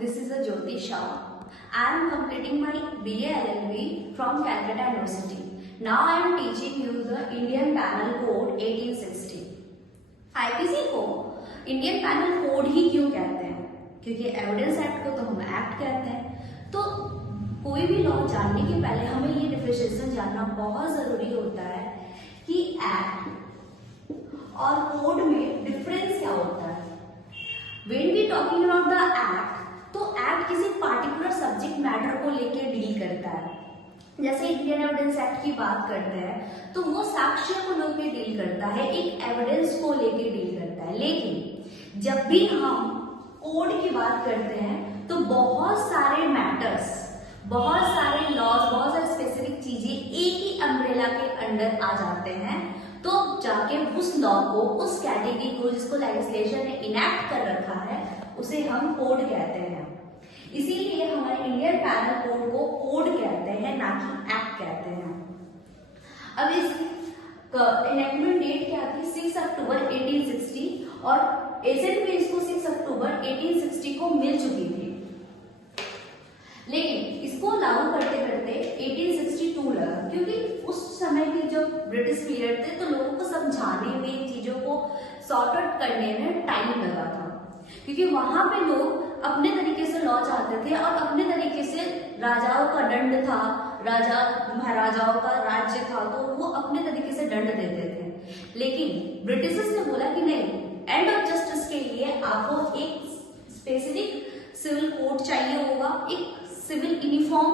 this is a Jyoti Shah. I am completing my BA LLB from Calcutta University. Now I am teaching you the Indian Penal Code 1860. IPC को Indian panel code ही क्यों कहते हैं? क्योंकि evidence act को तो हम act कहते हैं। तो कोई भी लॉ जानने के पहले हमें ये डिफरेंशिएशन जानना बहुत जरूरी होता है कि एक्ट और कोड में डिफरेंस क्या होता है। When we talking about the act, तो एक्ट किसी पार्टिकुलर सब्जेक्ट मैटर को लेकर डील करता है। जैसे इंडियन एविडेंस एक्ट की बात करते हैं तो वो साक्ष्य को लेकर डील करता है, एक एविडेंस को लेकर डील करता है। लेकिन जब भी हम कोड की बात करते हैं तो बहुत सारे मैटर्स, बहुत सारे लॉज, बहुत सारी स्पेसिफिक चीजें एक ही अम्ब्रेला के अंडर आ जाते हैं। तो जाके उस लॉ को, उस कैटेगरी को जिसको लेजिस्लेशन ने इनैक्ट कर रखा है, उसे हम कोड कहते हैं। इसीलिए हमारे इंडियन पैनल कोड को कोड कहते हैं, ना कि एक्ट कहते हैं। अब इस इनैक्टमेंट डेट क्या थी? 6 अक्टूबर 1860 और एजेंट भी इसको 6 अक्टूबर 1860 को मिल चुकी थी। लेकिन इसको लागू करते करते 1862 लगा, क्योंकि उस समय के जो ब्रिटिश पीरियड थे तो लोगों को समझाने में, चीजों को सॉर्ट आउट करने में टाइम लगा था। क्योंकि वहां पे लोग अपने तरीके से लॉ चाहते थे और अपने तरीके से राजाओं का दंड था, राजा महाराजाओं का राज्य था, तो वो अपने तरीके से दंड देते थे। लेकिन ब्रिटिशर्स ने बोला कि नहीं, एंड ऑफ जस्टिस के लिए आपको एक स्पेसिफिक सिविल कोड चाहिए होगा, एक सिविल यूनिफॉर्म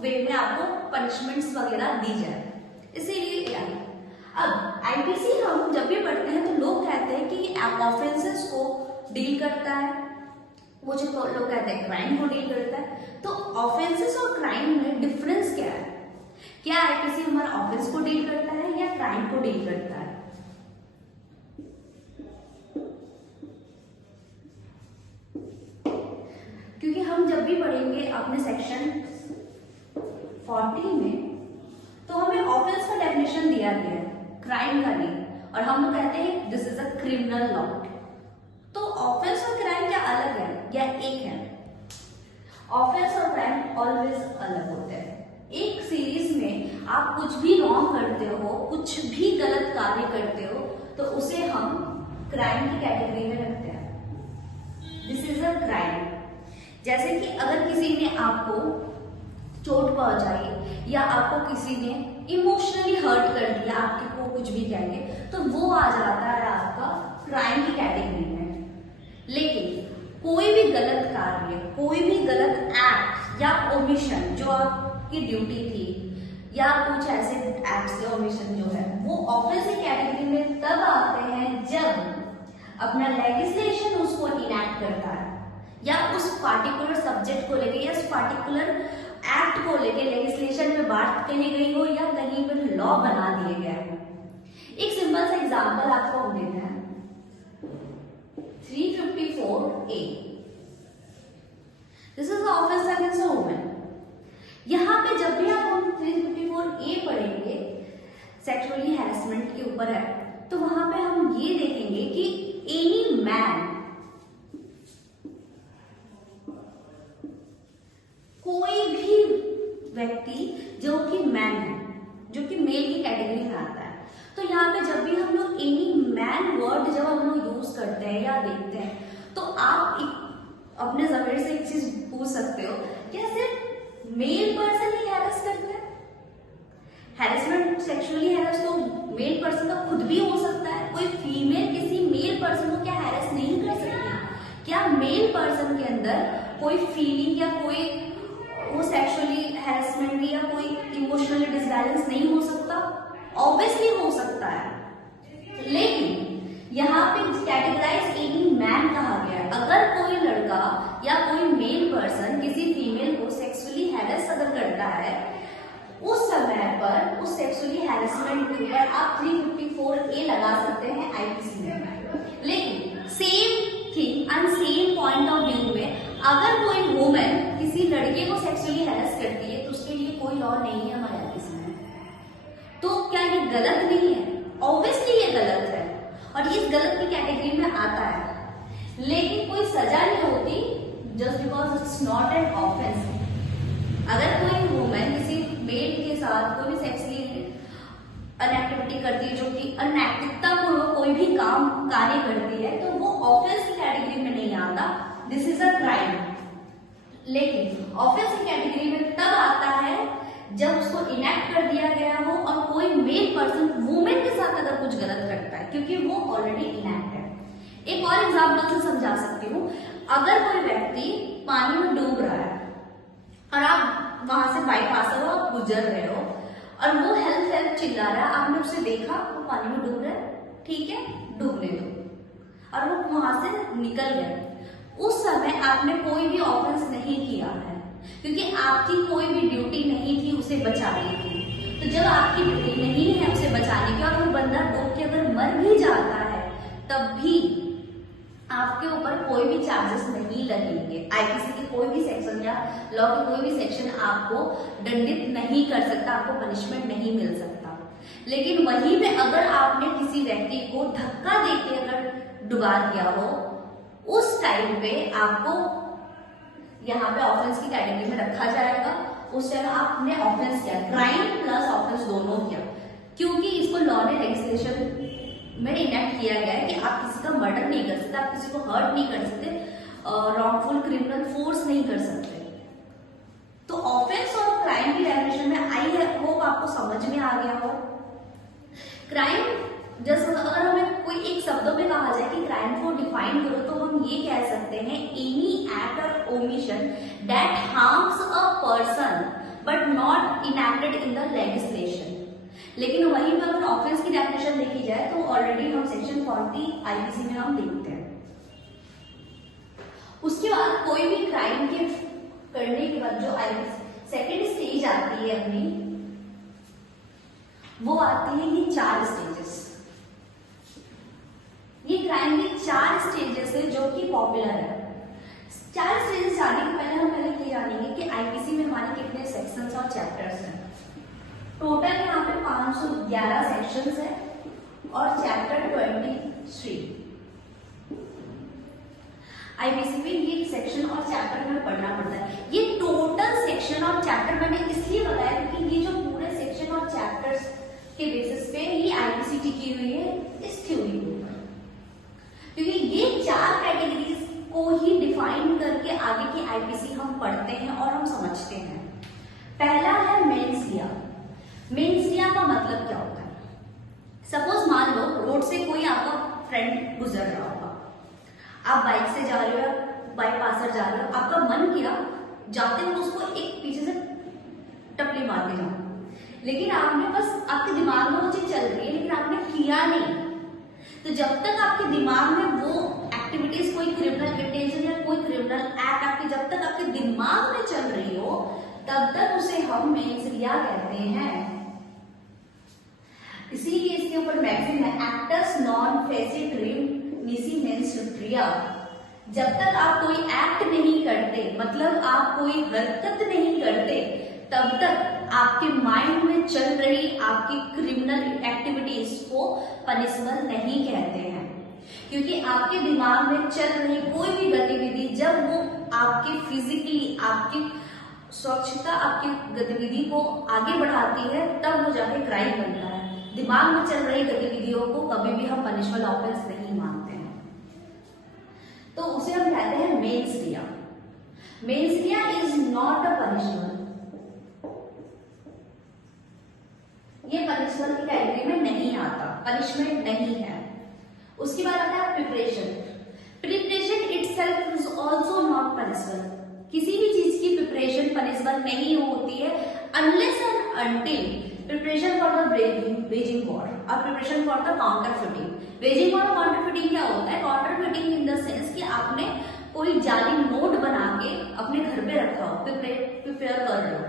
वे में आपको पनिशमेंट्स वगैरह दी जाए। इसीलिए क्या है, अब आईपीसी हम जब भी पढ़ते हैं तो लोग कहते हैं कि ऑफेंसेस को डील करता है, वो जो लोग कहते हैं क्राइम को डील करता है। तो ऑफेंसेस और क्राइम में डिफरेंस क्या है? क्या आईपीसी हमारा ऑफेंस को डील करता है या क्राइम को डील करता है? क्योंकि हम जब भी पढ़ेंगे अपने सेक्शन 40 में तो हमें ऑफेंस का डेफिनेशन दिया गया है, क्राइम का नहीं, और हम कहते हैं this is a criminal law. तो ऑफेंस और क्राइम क्या अलग है या एक है? ऑफेंस और क्राइम ऑलवेज अलग होते हैं। एक सीरीज में आप कुछ भी रॉन्ग करते हो, कुछ भी गलत कार्य करते हो, तो उसे हम क्राइम की कैटेगरी में रखते हैं। This is a crime. जैसे कि अगर किसी ने आपको चोट पहुंचाई या आपको किसी ने इमोशनली हर्ट कर दिया, आपके को कुछ भी कहेंगे, तो वो आ जाता है आपका क्राइम की कैटेगरी में। लेकिन कोई भी गलत कार्य, कोई भी गलत एक्ट या ओमिशन जो आपकी ड्यूटी थी या कुछ ऐसे एक्ट्स या ओमिशन जो है, वो ऑफेंस की कैटेगरी में तब आते हैं जब अपना लेजिस्लेशन उसको इनैक्ट करता है, या उस पार्टिकुलर सब्जेक्ट को लेके या उस पार्टिकुलर एक्ट को लेके लेजिस्लेशन में बात कही गई हो या कहीं पर लॉ बना दिए गए हो। एक सिंपल सा एग्जांपल आपको हम देते हैं। 354A, this is offence against a woman. यहाँ पे जब भी आप 354A पढ़ेंगे, सेक्सुअली हैरेसमेंट के ऊपर है, तो वहां पे हम ये देखेंगे कि एनी मैन, कोई भी व्यक्ति जो कि मैन है, जो कि मेल की कैटेगरी में आता है। तो यहाँ पे जब भी हम लोग एनी मैन वर्ड जब हम लोग यूज करते हैं या देखते हैं, तो आप अपने जमीर से एक चीज पूछ सकते हो, क्या सिर्फ मेल पर्सन ही हैरेस करते हैं? हैरेसमेंट, सेक्सुअली हैरेस तो मेल पर्सन का खुद भी हो सकता है। कोई फीमेल किसी मेल पर्सन को क्या हैरेस नहीं कर सकती? क्या मेल पर्सन के अंदर कोई फीलिंग या कोई वो सेक्सुअली हैरेसमेंट या कोई इमोशनली डिसबैलेंस नहीं हो सकता? ऑब्वियसली हो सकता है। लेकिन यहाँ पे कैटेगराइज एनी मैन कहा गया है। अगर कोई लड़का या कोई मेल पर्सन किसी फीमेल को सेक्सुअली हैरेस अगर करता है, उस समय पर उस सेक्सुअली हैरेसमेंट के ऊपर आप 354A लगा सकते हैं आईपीसी में। लेकिन same thing and same point of view में अगर कोई वुमेन किसी लड़के को सेक्सुअली हैरेस करती है तो उसके लिए कोई लॉ नहीं है हमारे आईपीसी में। तो क्या ये गलत नहीं है? ऑब्वियसली ये गलत है और इस गलत की कैटेगरी में आता है। लेकिन कोई सजा नहीं होती just because it's not an offence. अगर कोई वुमेन किसी मेल के साथ कोई भी सेक्सुअली अनएक्टिविटी करती है, जो कि अनैतिकता पूर्वक कोई भी कार्य करती है, तो वो ऑफेंस की कैटेगरी में नहीं आता, दिस इज अ क्राइम। लेकिन ऑफेंस की कैटेगरी में तब आता है जब उसको इनेक्ट कर दिया गया हो और कोई मेल पर्सन वुमेन के साथ अगर कुछ गलत करता है, क्योंकि वो ऑलरेडी इनेक्ट है। एक और एग्जांपल से समझा सकती हूँ। अगर कोई व्यक्ति पानी में डूब रहा है और आप वहां से बाईपास हो, आप गुजर रहे हो और वो हेल्प हेल्प चिल्ला रहा है, आपने उसे देखा वो पानी में डूब रहा है, ठीक है डूबने दो, और वो वहां से निकल गए, उस समय आपने कोई भी ऑफेंस नहीं किया है, क्योंकि आपकी कोई भी ड्यूटी नहीं थी उसे बचाने की। तो जब आपकी ड्यूटी नहीं है उसे बचाने की और वो बंदा डूब के अगर मर भी जाता है, तब भी आपके ऊपर कोई भी चार्जेस नहीं लगेंगे। आईपीसी के कोई भी सेक्शन या लॉ के कोई भी सेक्शन आपको दंडित नहीं कर सकता, आपको पनिशमेंट नहीं मिल सकता। लेकिन वहीं पे अगर आपने किसी व्यक्ति को धक्का देके अगर डुबा दिया हो, उस टाइम पे आपको यहाँ पे ऑफेंस की कैटेगरी में रखा जाएगा। उस टाइम आपने ऑफेंस किया, क्राइम प्लस ऑफेंस दोनों किया, क्योंकि इसको लॉ ने लेजिस्लेशन में इनेक्ट किया गया है कि आप किसी का मर्डर नहीं कर सकते, आप किसी को हर्ट नहीं कर सकते, रॉन्गफुल क्रिमिनल फोर्स नहीं कर सकते। तो ऑफेंस और क्राइम की डेफिनेशन में आई होप आपको समझ में आ गया हो। क्राइम जैसे अगर हमें कोई एक शब्दों में कहा जाए कि क्राइम को डिफाइन करो, तो हम ये कह सकते हैं एनी एक्ट और omission that harms a person but not enacted in the legislation. लेकिन वहीं पर अगर ऑफेंस की डेफिनेशन देखी जाए तो ऑलरेडी हम सेक्शन 40 आईपीसी में हम देखते हैं। उसके बाद कोई भी क्राइम के करने के बाद जो आईपीसी सेकेंड स्टेज आती है अपनी, वो आती है ये 4 स्टेजेस। ये क्राइम के 4 स्टेजेस है जो कि पॉपुलर है। 4 स्टेजेस जाने के पहले हम ये जानेंगे कि आईपीसी में हमारे कितने सेक्शंस और चैप्टर्स हैं। टोटल यहाँ पे 511 सेक्शंस है और चैप्टर 23। आईपीसी में ये सेक्शन और चैप्टर हमें पढ़ना पड़ता है। ये टोटल सेक्शन और चैप्टर मैंने इसलिए बताया क्योंकि ये जो पूरे सेक्शन और चैप्टर्स के बेसिस पे ये आईपीसी टिकी हुई है इस थ्योरी के ऊपर, क्योंकि ये 4 कैटेगरीज को ही डिफाइन करके आगे की आईपीसी हम पढ़ते हैं और हम समझते हैं। पहला है मेंस रिया। मेंस रिया का मतलब क्या होता है? सपोज मान लो रोड से कोई आपका फ्रेंड गुजर रहा होगा, आप बाइक से जा रहे हो या बाईपासर जा रहे हो, आपका मन किया जाते हुए उसको एक पीछे से टपली मार के जाओ, लेकिन आपने बस आपके दिमाग में वो चीज चल रही है लेकिन आपने किया नहीं। तो जब तक आपके दिमाग में वो एक्टिविटीज, कोई क्रिमिनल इंटेंशन या कोई क्रिमिनल एक्ट आपके जब तक आपके दिमाग में चल रही हो, तब तक उसे हम मेंस रिया कहते हैं। इसीलिए इसके ऊपर मैगजीन है actus non facit reum nisi mens rea. जब तक आप कोई एक्ट नहीं करते, मतलब आप कोई हरकत नहीं करते, तब तक आपके माइंड में चल रही आपकी क्रिमिनल एक्टिविटीज को पनिशमेबल नहीं कहते हैं, क्योंकि आपके दिमाग में चल रही कोई भी गतिविधि जब वो आपके फिजिकली, आपकी स्वच्छता, आपकी गतिविधि को आगे बढ़ाती है, तब वो जाके क्राइम बनता है। दिमाग में चल रही गतिविधियों को कभी भी हम पनिशमेबल ऑफेंस नहीं मानते हैं, तो उसे हम कहते हैं mens rea. Mens rea is not a punishable, ये पनिशमेबल की कैटेगरी में नहीं आता, पनिशमेंट नहीं है। उसके बाद आता है preparation. Preparation itself is also not punishable. किसी भी चीज की प्रिपरेशन पनिशमेबल नहीं होती है unless and until preparation for the waging war और preparation for the counterfeiting. Waging war और काउंटर फिटिंग क्या होता है? Counterfeiting in the sense कि आपने कोई जाली नोट बना के अपने घर पे रखा हो, प्रिपेयर कर रहे हो,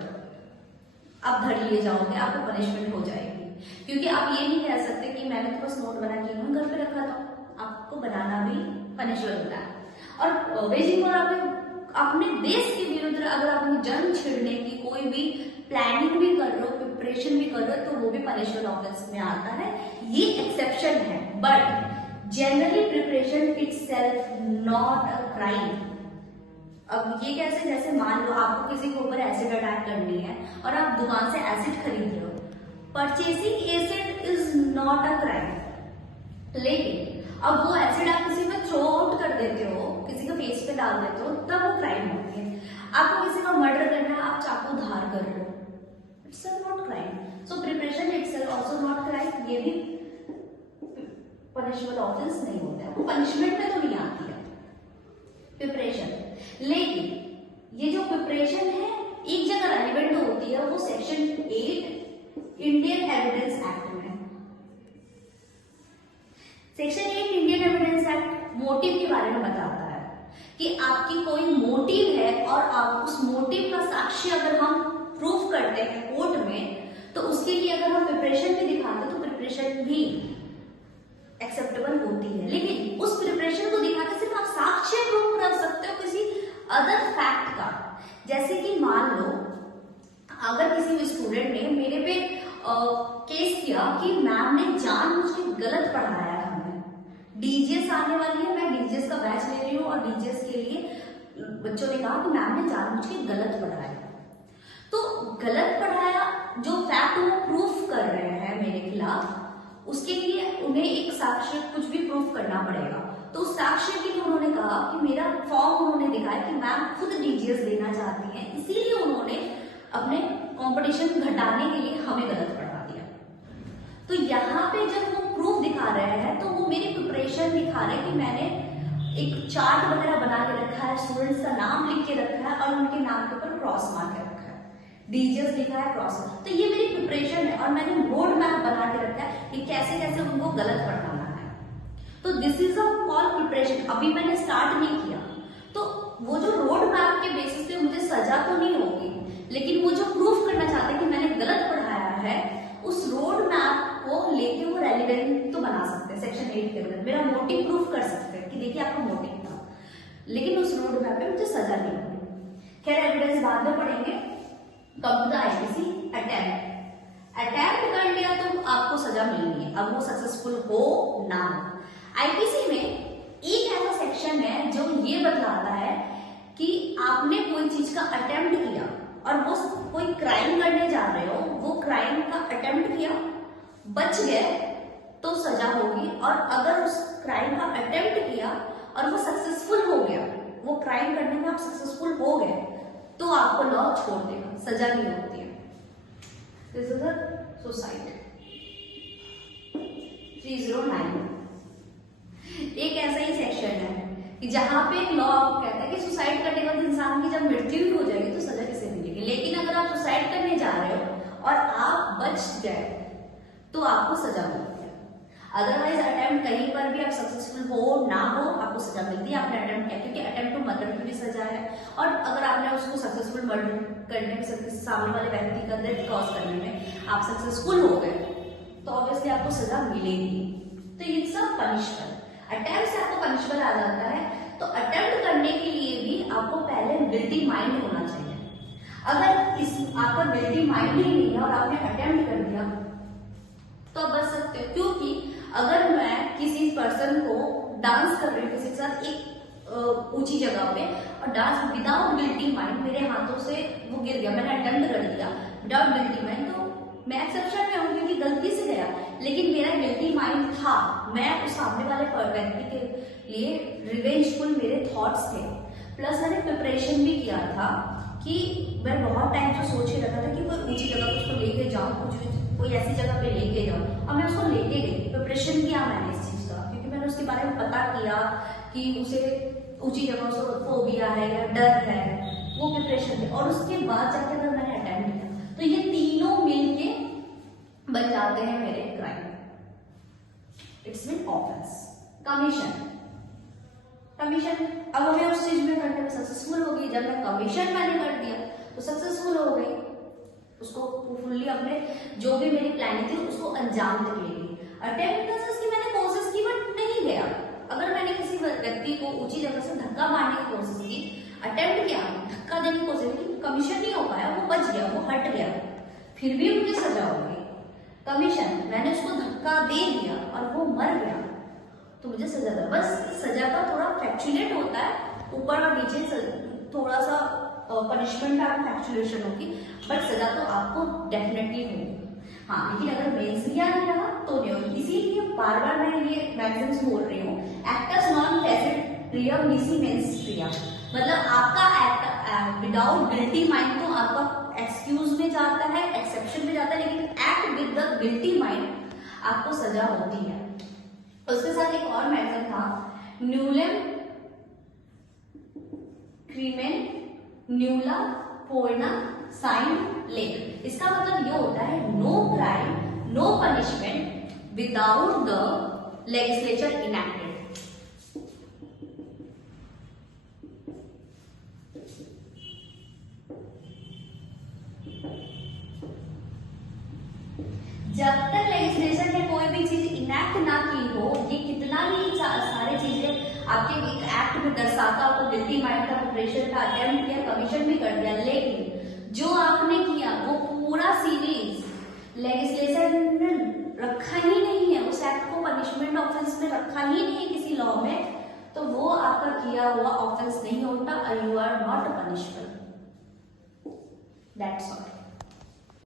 आप धड़ लिए जाओगे, आपको पनिशमेंट हो जाएगी, क्योंकि आप ये नहीं कह सकते कि मैंने तो बस नोट बना के घर पे रखा था, आपको बनाना भी पनिशमेबल होता है। और वेजिंग वॉर अपने देश के विरुद्ध अगर आपने जंग छिड़ने की कोई भी प्लानिंग भी कर रहे हो, प्रिपरेशन भी कर रहे हो, तो वो भी पनिशमेबल ऑफेंस में आता है। ये एक्सेप्शन है, but generally preparation itself not a crime. अब ये कैसे, जैसे मान लो आपको किसी के ऊपर एसिड अटैक करनी है और आप दुकान से एसिड खरीद रहे हो, purchasing acid is not a crime, लेकिन अब वो एसिड आप किसी पे थ्रो आउट कर देते हो, किसी के फेस पे डाल देते हो, तब वो क्राइम होती है। आपको किसी का मर्डर करना है, आप चाकू धार कर रहे हो, it's not crime. So preparation itself also not crime, ये भी पनिशमेबल ऑफेंस नहीं होता है, वो पनिशमेंट में तो नहीं आती है प्रिपरेशन। लेकिन ये जो प्रिपरेशन है एक जगह रेलिवेंट होती है, वो सेक्शन 8 इंडियन एविडेंस एक्ट में। Section 8 Indian evidence act motive के बारे में बताता है कि आपकी कोई मोटिव है और आप उस मोटिव का साक्ष्य अगर हम प्रूफ करते हैं कोर्ट में, तो उसके लिए अगर हम प्रिपरेशन भी दिखाते हैं तो प्रिपरेशन भी एक्सेप्टेबल होती है। लेकिन उस प्रिपरेशन को दिखाकर सिर्फ आप साक्ष्य प्रूफ कर सकते हो किसी अदर फैक्ट का। जैसे कि मान लो अगर किसी स्टूडेंट ने मेरे पे केस किया कि मैम ने जानबूझ के गलत पढ़ाया है, हमें डीजीएस आने वाली है, मैं डीजीएस का बैच ले रही हूँ और डीजीएस के लिए बच्चों ने कहा कि मैम ने जानबूझ के गलत पढ़ाया, तो गलत पढ़ाया जो फैक्ट वो प्रूफ कर रहे हैं मेरे खिलाफ, उसके लिए उन्हें एक साक्ष्य कुछ भी प्रूफ करना पड़ेगा। तो उस साक्ष्य के लिए उन्होंने कहा कि मेरा फॉर्म उन्होंने दिखाया कि मैम खुद डीजीएस देना चाहती हैं, इसीलिए उन्होंने अपने कंपटीशन घटाने के लिए हमें गलत पढ़ा दिया। तो यहाँ पे जब वो प्रूफ दिखा रहे हैं तो वो मेरी प्रिपरेशन दिखा रहे हैं कि मैंने एक चार्ट वगैरह बना के रखा है, स्टूडेंट्स का नाम लिख के रखा है और उनके नाम के ऊपर क्रॉस मार के रखा है, डीजीएस लिखा है क्रॉस। तो ये मेरी प्रिपरेशन है और मैंने रोड मैप बना के रखा है कि कैसे कैसे उनको गलत पढ़ाना है। तो this is a call preparation. अभी मैंने स्टार्ट नहीं किया, तो वो जो रोड मैप के बेसिस पे मुझे सजा तो नहीं होगी, लेकिन वो जो प्रूफ करना चाहते हैं कि मैंने गलत पढ़ाया है, उस रोड मैप को लेके वो रेलिवेंट तो बना सकते हैं सेक्शन 8 के अंदर, मेरा मोटिव प्रूफ कर सकते हैं कि देखिए आपका मोटिव था, लेकिन उस रोड मैप पे मुझे सजा नहीं होगी। खैर एविडेंस बाद में पढ़ेंगे। Come to the IPC attempt कर लिया तो आपको सजा मिलनी है, अब वो सक्सेसफुल हो ना हो। आईपीसी में एक ऐसा सेक्शन है जो ये बतलाता है कि आपने कोई चीज का अटेम्प्ट किया और वो कोई क्राइम करने जा रहे हो, वो क्राइम का अटेम्प्ट किया, बच गए तो सजा होगी, और अगर उस क्राइम का अटेम्प्ट किया और वो सक्सेसफुल हो गया, वो क्राइम करने में आप सक्सेसफुल हो गए, तो आपको लॉ छोड़ देगा, सजा नहीं होती है। This is a suicide 309। एक ऐसा ही सेक्शन है कि जहां पे लॉ कहता है कि सुसाइड करने के बाद इंसान की जब मृत्यु हो जाएगी तो सजा किसे मिलेगी, लेकिन अगर आप सुसाइड करने जा रहे हो और आप बच गए तो आपको सजा मिलती है। अदरवाइज अटेम्प्ट कहीं पर भी आप सक्सेसफुल हो ना हो आपको सजा मिलती है। आपने अटेम्प्ट किया, क्योंकि अटेम्प्ट टू मर्डर की भी सजा है, और अगर आपने उसको सक्सेसफुल मर्डर करने में, सामने वाले व्यक्ति का डेथ कॉज करने में आप सक्सेसफुल हो गए तो ऑब्वियसली आपको सजा मिलेगी। तो ये सब पनिशमेंट, अटेम्प्ट से आपको पनिशमेंट आ जाता है, तो अटेम्प्ट करने के लिए भी आपको पहले गिल्टी माइंड होना चाहिए। अगर इस आपका गिल्टी माइंड ही नहीं है और आपने अटेम्प्ट कर दिया तो आप बच सकते हो, क्योंकि अगर मैं किसी पर्सन को डांस कर रही हूँ किसी के साथ एक ऊंची जगह पे और डांस विदाउट गिल्टी माइंड, मेरे हाथों से वो गिर गया, मैंने अटेम्प्ट कर दिया विदाउट गिल्टी माइंड, तो मैं एक्सेप्शन में हूँ क्योंकि गलती से गया, लेकिन मेरा गिल्टी माइंड था, मैं उस सामने वाले व्यक्ति के लिए रिवेंजफुल मेरे थॉट्स थे, प्लस मैंने प्रिपरेशन भी किया था कि मैं बहुत टाइम से सोच के रखा था कि कोई ऊंची जगह पे उसको लेके जाऊँ, कोई ऐसी जगह पे लेके जाऊँ, और मैं उसको लेके गई, प्रिपरेशन किया मैंने इस चीज का, क्योंकि मैंने उसके बारे में पता किया कि उसे ऊंची जगह से फोबिया है या डर है, वो प्रिपरेशन थी, और उसके बाद जाके अगर मैंने अटेम्प्ट किया तो ये तीनों मिलके बन जाते हैं मेरे crime. It's mean offence. Commission अब हमें उस चीज में करने में सक्सेसफुल हो गई, जब मैं कमीशन मैंने कर दिया तो सक्सेसफुल हो गई, उसको फुल्ली अपने जो भी मेरी प्लानिंग थी उसको अंजाम तक ले गई। अटेम्प्ट की मैंने कोशिश की बट नहीं गया। अगर मैंने किसी व्यक्ति को ऊंची जगह से धक्का मारने की कोशिश की, अटेम्प्ट किया, धक्का देने की कोशिश की, कमीशन नहीं हो पाया, वो बच गया, वो हट गया, फिर भी मुझे सजा होगी। कमीशन, मैंने उसको धक्का दे दिया और वो मर गया तो मुझे सजा था। बस सजा का थोड़ा फ्लैक्चुएट होता है, ऊपर और नीचे थोड़ा सा पनिशमेंट आपको एक्चुएशन होगी, बट सजा तो आपको डेफिनेटली होगी। हाँ, लेकिन अगर मेंस लिया नहीं रहा तो नहीं होगी। इसीलिए बार बार मैं ये मैगजीन्स बोल रही हूँ, एक्टस नॉन फेसिड रिया मिसी मेंस रिया, मतलब आपका एक्ट विदाउट गिल्टी माइंड तो आपका एक्सक्यूज में जाता है, एक्सेप्शन में जाता है, लेकिन act with the guilty mind आपको सजा होती है। उसके साथ एक और मैटर था, न्यूलेम क्रीमेन न्यूला पोर्ना साइन लेक। इसका मतलब ये होता है no crime no punishment without the legislature enacted. जब तक लेजिस्लेचर ने कोई भी चीज इनैक्ट ना की हो, ये कितना ही सारी चीजें आपके एक एक्ट में दर्शाता, आपको गिल्टी माइंड का प्रिपरेशन का अटेम्प्ट किया, कमीशन भी कर दिया, लेकिन जो आपने किया वो पूरा सीरीज लेजिस्लेचर ने रखा ही नहीं है, उस एक्ट को पनिशमेंट ऑफेंस में रखा ही नहीं है किसी लॉ में, तो वो आपका किया हुआ ऑफेंस नहीं होता और you are not punishable. That's all.